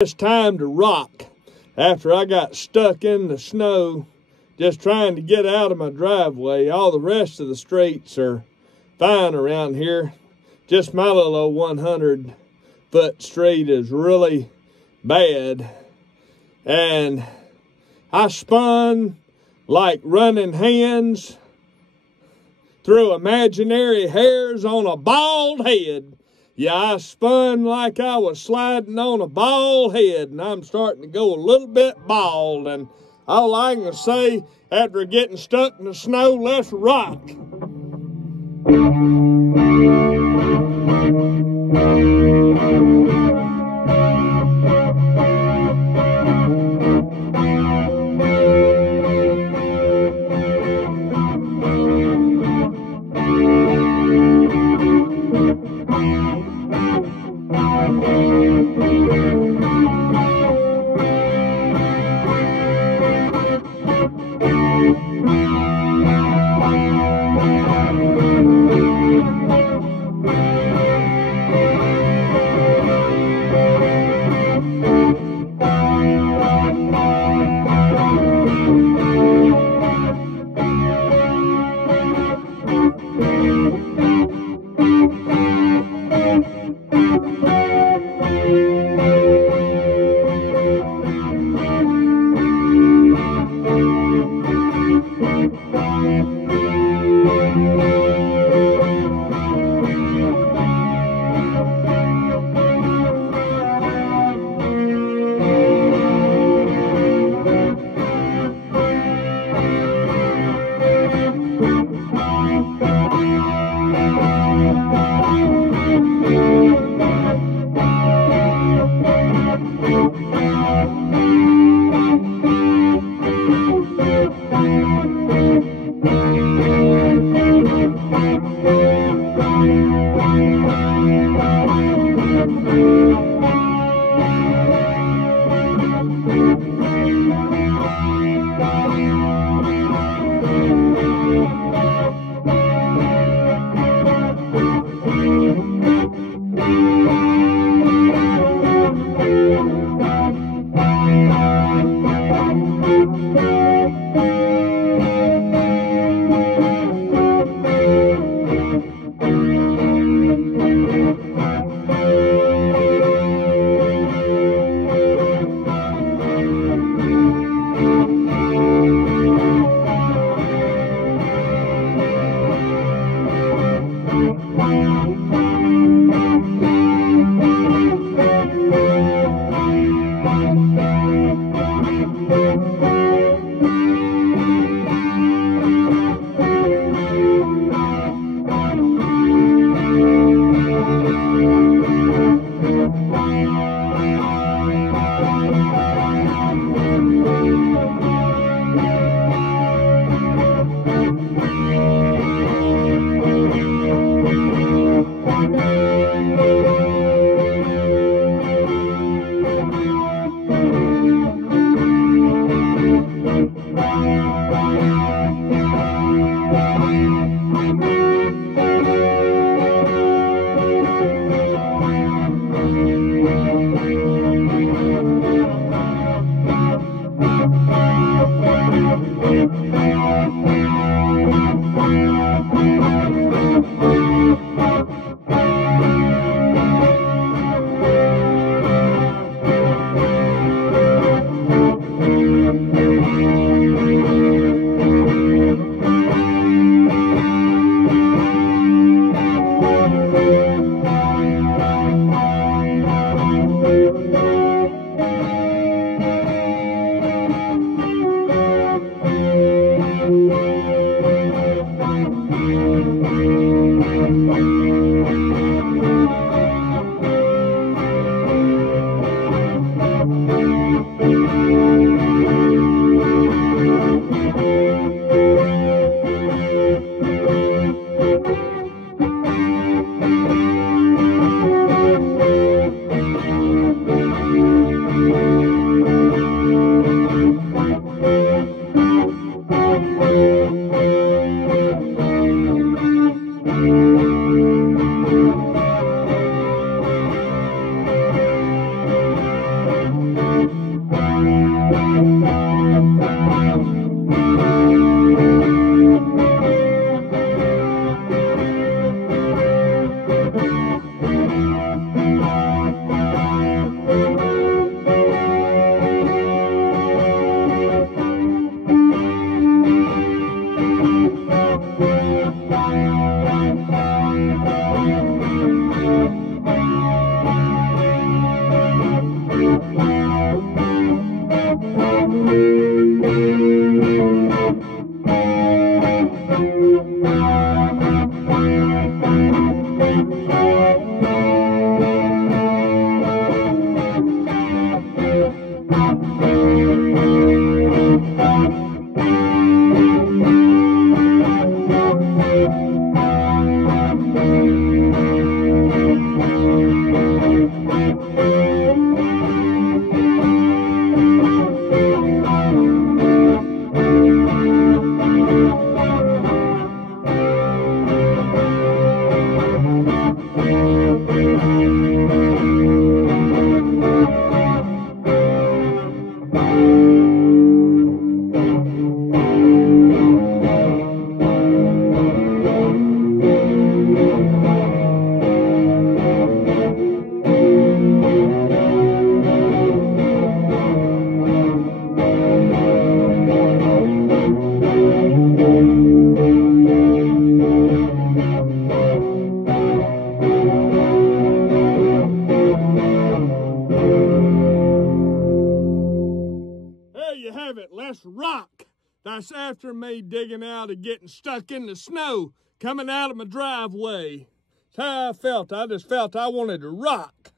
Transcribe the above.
It's time to rock. After I got stuck in the snow just trying to get out of my driveway. All the rest of the streets are fine around here. Just my little old 100-foot street is really bad. And I spun like running hands through imaginary hairs on a bald head. Yeah, I spun like I was sliding on a bald head, and I'm starting to go a little bit bald. And all I can say, after getting stuck in the snow, let's rock. Let's rock. That's after me digging out and getting stuck in the snow coming out of my driveway. That's how I felt. I just felt I wanted to rock.